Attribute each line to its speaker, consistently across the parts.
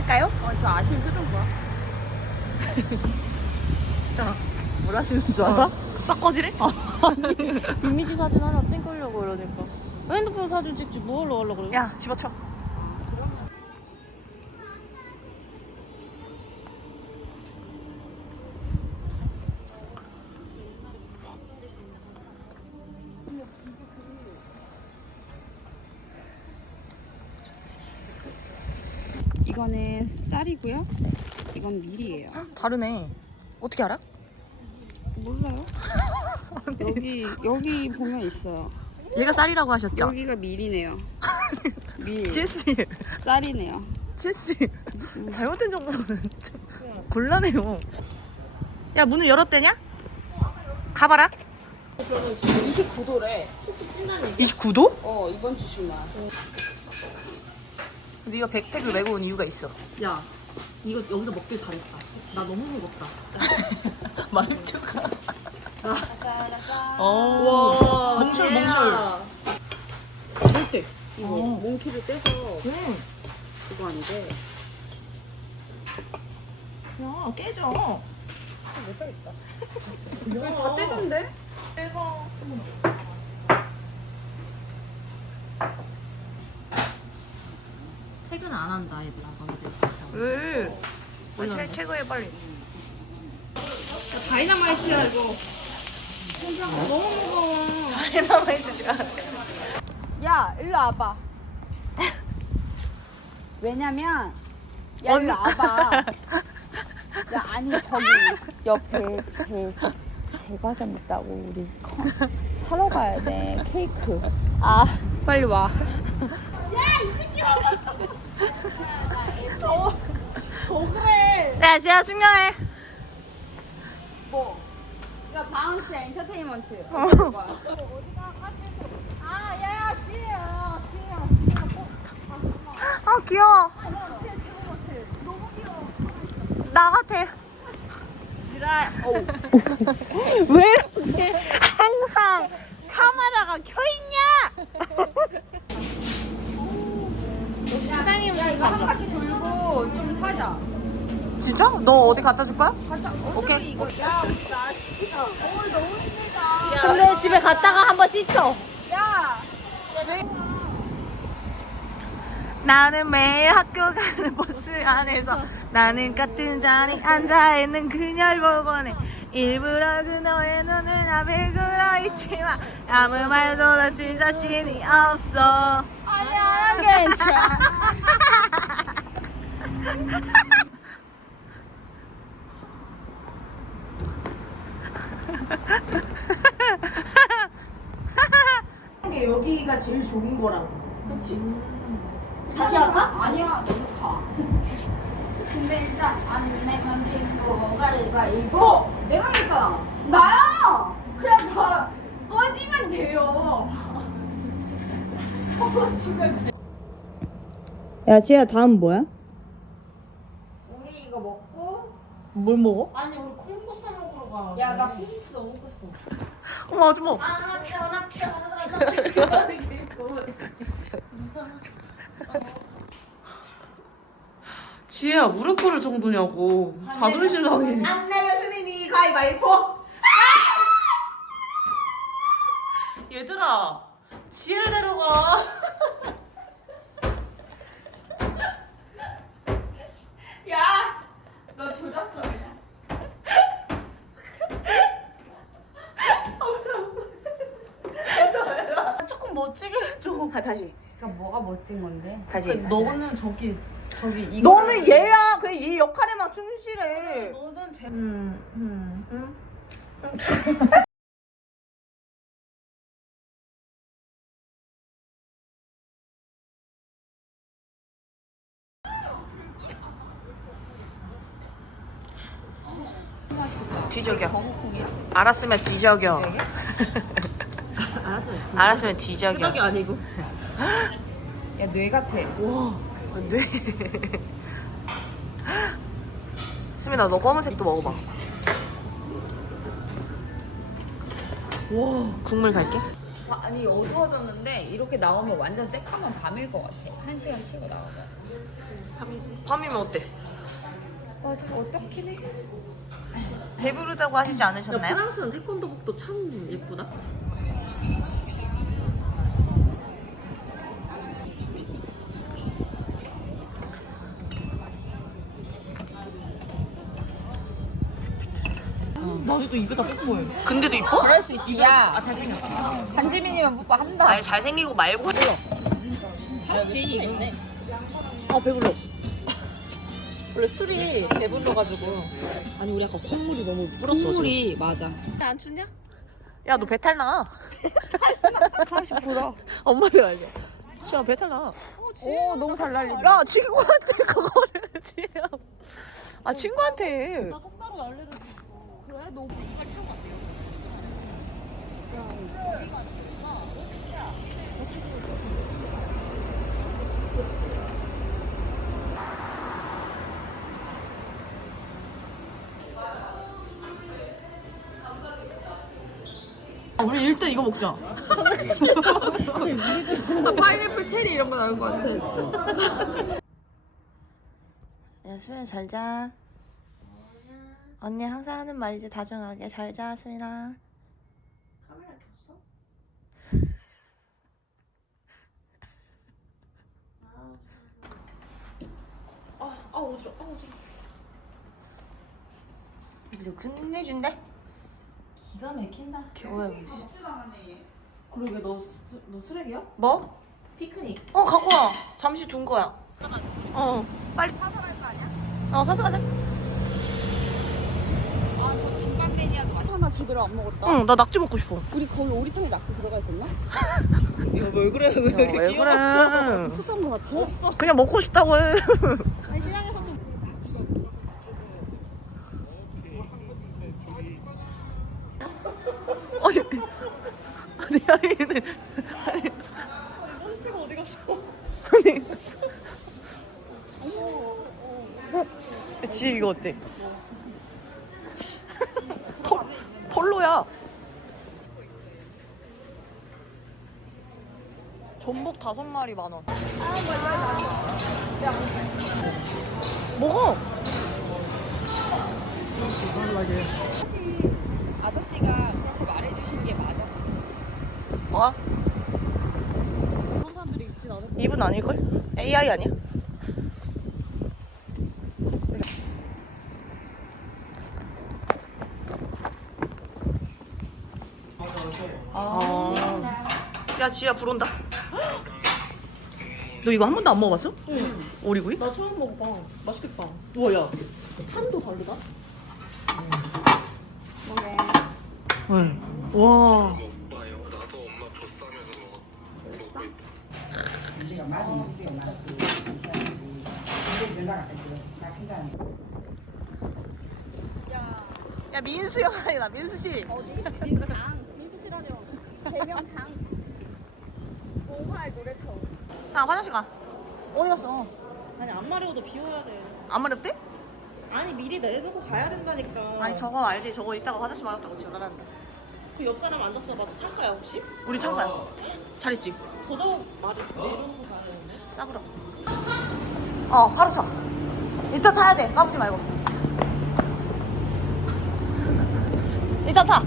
Speaker 1: 할까요?
Speaker 2: 어, 저 아쉬운 표정 봐. 뭘 하시는 줄 알아?
Speaker 1: 썩거지래?
Speaker 2: 이미지 사진 하나 찍으려고 이러니까. 핸드폰 사진 찍지 뭘로 하려고 그래?
Speaker 1: 야 집어쳐
Speaker 2: 이거는 쌀이고요. 이건 밀이에요.
Speaker 1: 다르네 어떻게 알아?
Speaker 2: 몰라요? 여기 여기 보면 있어요.
Speaker 1: 얘가 쌀이라고 하셨죠?
Speaker 2: 여기가 밀이네요. 밀.
Speaker 1: 지혜씨
Speaker 2: 쌀이네요.
Speaker 1: 지혜씨 잘못된 정보는 좀 곤란해요 야 문을 열었대냐? 가봐라
Speaker 2: 그러면 지금 29도래.
Speaker 1: 29도?
Speaker 2: 어 이번 주 주말.
Speaker 1: 네가 백팩을 메고 온 이유가 있어
Speaker 3: 야, 이거 여기서 먹길 잘했다. 나 너무 무겁다.
Speaker 1: 말투가
Speaker 3: 와,
Speaker 1: 어 몽출 몽출
Speaker 3: 절대.
Speaker 2: 이거
Speaker 1: 어.
Speaker 2: 몽키를 떼서
Speaker 1: 응.
Speaker 2: 그거 안 돼.
Speaker 1: 야 깨져
Speaker 2: 이거 다 떼던데?
Speaker 3: 퇴근 안 한다, 얘들아. 너희들.
Speaker 1: 왜? 아, 최, 최고해 빨리
Speaker 2: 다이나마이트야 이거. 너무 무거워.
Speaker 1: 다이나마이트 지금
Speaker 2: 야, 일로 와봐. 왜냐면, 야,
Speaker 1: 언-
Speaker 2: 일로 와봐. 야, 아니, 저기, 옆에, 배, 제과점 있다고, 우리 커- 사러 가야 돼, 케이크.
Speaker 1: 아
Speaker 2: 빨리 와.
Speaker 1: 야, 지아 숙면해.
Speaker 2: 뭐? 이거 바운스 엔터테인먼트.
Speaker 1: 어. 아, 귀여워. 나 같아.
Speaker 2: 왜 이렇게 항상 카메라가 켜있냐? 사장님, 야, 이거 한 바퀴 돌고 좀 사자.
Speaker 1: 진짜? 너 어디 갖다 줄 거야?
Speaker 2: 가자.
Speaker 1: 오케이.
Speaker 2: 이거, 야, 날씨가. 어, 너무 힘들다.
Speaker 3: 근데 집에 갔다가 한번 씻죠.
Speaker 2: 야,
Speaker 1: 나는 매일 학교 가는 버스 안에서 나는 같은 자리 앉아 있는 그녀를 보곤 해 일부러 그너의 눈을 앞에 끌어있지만 아무 말도 나줄 자신이 없어
Speaker 2: 아니야, 난 괜찮아.
Speaker 4: 게 여기가 제일 좋은 거라고.
Speaker 2: 그치?
Speaker 4: 다시 할까?
Speaker 2: 아니야, 너도 가. 근데 일단 안 내면 진거 가위바위보. 내가 했잖아. 나야. 그냥 다 꺼지면 돼요. 꺼지면 돼.
Speaker 4: 야, 지혜야, 다음 뭐야?
Speaker 2: 우리 이거 먹고.
Speaker 1: 뭘 먹어?
Speaker 3: 아니, 우리 콩국수 먹으러 가.
Speaker 2: 야, 나 콩국수 너무 먹고 싶어.
Speaker 1: 어머 아줌마
Speaker 3: 지혜야, 무릎 꿇을 정도냐고. 자존심 상해.
Speaker 4: 안 내면 수민이 가위바위보.
Speaker 3: 얘들아, 지혜를 데려가.
Speaker 4: 다시.
Speaker 1: 그러니까 뭐가 멋진 건데? 다시.
Speaker 2: 그러니까
Speaker 1: 다시.
Speaker 3: 너는 저기 저기 이
Speaker 1: 너는 얘야. 그냥 역할에만 충실해.
Speaker 3: 너는 제
Speaker 1: 음. 음. 음. 뒤적여.
Speaker 2: 알았으면 뒤적여.
Speaker 1: 알았으면 뒤적여. 알았으면 뒤적여.
Speaker 3: 아니고.
Speaker 2: 야, 뇌 같아.
Speaker 1: 와, 안 돼. 수민아, 너 검은색도 먹어봐. 와, 국물 갈게.
Speaker 2: 아, 아니, 어두워졌는데 이렇게 나오면 완전 새카만 밤일 것 같아. 한 시간 치고 나오면.
Speaker 1: 밤이면 어때?
Speaker 2: 맞아, 어떻긴 해.
Speaker 1: 배부르다고 하시지
Speaker 3: 야,
Speaker 1: 않으셨나요?
Speaker 3: 프랑스는 태권도복도 참 예쁘다. 나도 입에다 뽀뽀해.
Speaker 1: 근데도 이뻐?
Speaker 2: 그럴 수 있지. 야, 아, 잘생겼어. 한지민이면 뽀뽀 한다.
Speaker 1: 아니 잘생기고 말고
Speaker 2: 맞지, 이거.
Speaker 3: 아 배불러. 원래 술이 배불러가지고. 아니 우리 아까 콧물이 너무 불었어.
Speaker 2: 콧물이 맞아.
Speaker 3: 안 춥냐?
Speaker 1: 야 너 배탈 나
Speaker 2: 30%.
Speaker 1: 엄마들 알죠? 지아 배탈 나야
Speaker 2: 오, 너무 잘 날린다.
Speaker 1: 친구한테 그거를 지아 아 친구한테
Speaker 3: 똑바로
Speaker 2: 그래, 너
Speaker 1: 우리 일단 이거 먹자.
Speaker 2: 아, 파인애플 체리 이런 거 나올 것 같아.
Speaker 1: 야 수민 잘자 언니 항상 하는 말이지 다정하게 잘 자 수민아
Speaker 4: 카메라 켰어? 아, 아 어지러, 아 어지러.
Speaker 1: 이거 끝내준대?
Speaker 4: 기가 막힌다.
Speaker 1: 왜?
Speaker 3: 그러게 너, 수- 너 쓰레기야?
Speaker 1: 뭐?
Speaker 4: 피크닉.
Speaker 1: 어 갖고 와 잠시 둔 거야 어 빨리 사서 갈 거 아니야? 어 사서 가자
Speaker 2: 하 나 제대로 안 먹었다.
Speaker 1: 응 나 낙지 먹고 싶어
Speaker 2: 우리 거기 오리탕에 낙지 들어가 있었나?
Speaker 3: 이거 왜 그래? 왜
Speaker 1: 야, 왜 그래
Speaker 2: 있었던 것 같아. 없어.
Speaker 1: 그냥 먹고 싶다고 해
Speaker 2: 아니, 시장에서 좀.
Speaker 1: 아니 아니 아니는 아니
Speaker 3: 가 어디 갔어?
Speaker 1: 아니 지 이거 어때? 폴로야 전복 다섯 마리 만 원. 먹어.
Speaker 2: 아저씨가 그렇게 말해주신 게 맞았어.
Speaker 1: 뭐? 이분 아닐걸? AI 아니야? 아. 야, 지야 불 온다. 너 이거 한 번도 안 먹어봤어?
Speaker 3: 응.
Speaker 1: 오리구이?
Speaker 3: 나 처음 먹어봐. 맛있겠다. 우와 야. 탄도 다르다.
Speaker 1: 응. 와.
Speaker 5: 나도 엄마 보쌈에서 먹- 먹고 있다.
Speaker 1: 야, 민수 형 아니다, 민수 씨.
Speaker 2: 어디? 대명장. 봉화의 노래터.
Speaker 1: 야, 화장실 가. 어디 갔어?
Speaker 3: 아니 안 마려워도 비워야 돼.
Speaker 1: 안 마렵대?
Speaker 3: 아니 미리 내놓고 가야 된다니까.
Speaker 1: 아니, 저거 알지? 저거 이따가 화장실 마렵다고 전화한다.
Speaker 3: 그옆 사람 앉았어 맞아 창가야 혹시?
Speaker 1: 우리 창가야. 잘했지?
Speaker 3: 더더욱 말이 내려놓고 가야 되는데.
Speaker 1: 싸구려. 어, 바로 차. 이따 타야 돼. 까부지 말고. 이따 타.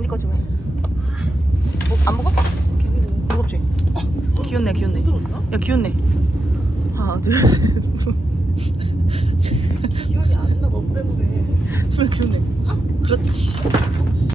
Speaker 1: 언니 거좀 해. 뭐, 안 먹어? 무겁지? 어, 기운내.
Speaker 3: 들었나?
Speaker 1: 야, 기운내. 하나, 둘, 셋.
Speaker 3: 기억이 안 나 너 때문에.
Speaker 1: 둘, 기운내. 그렇지.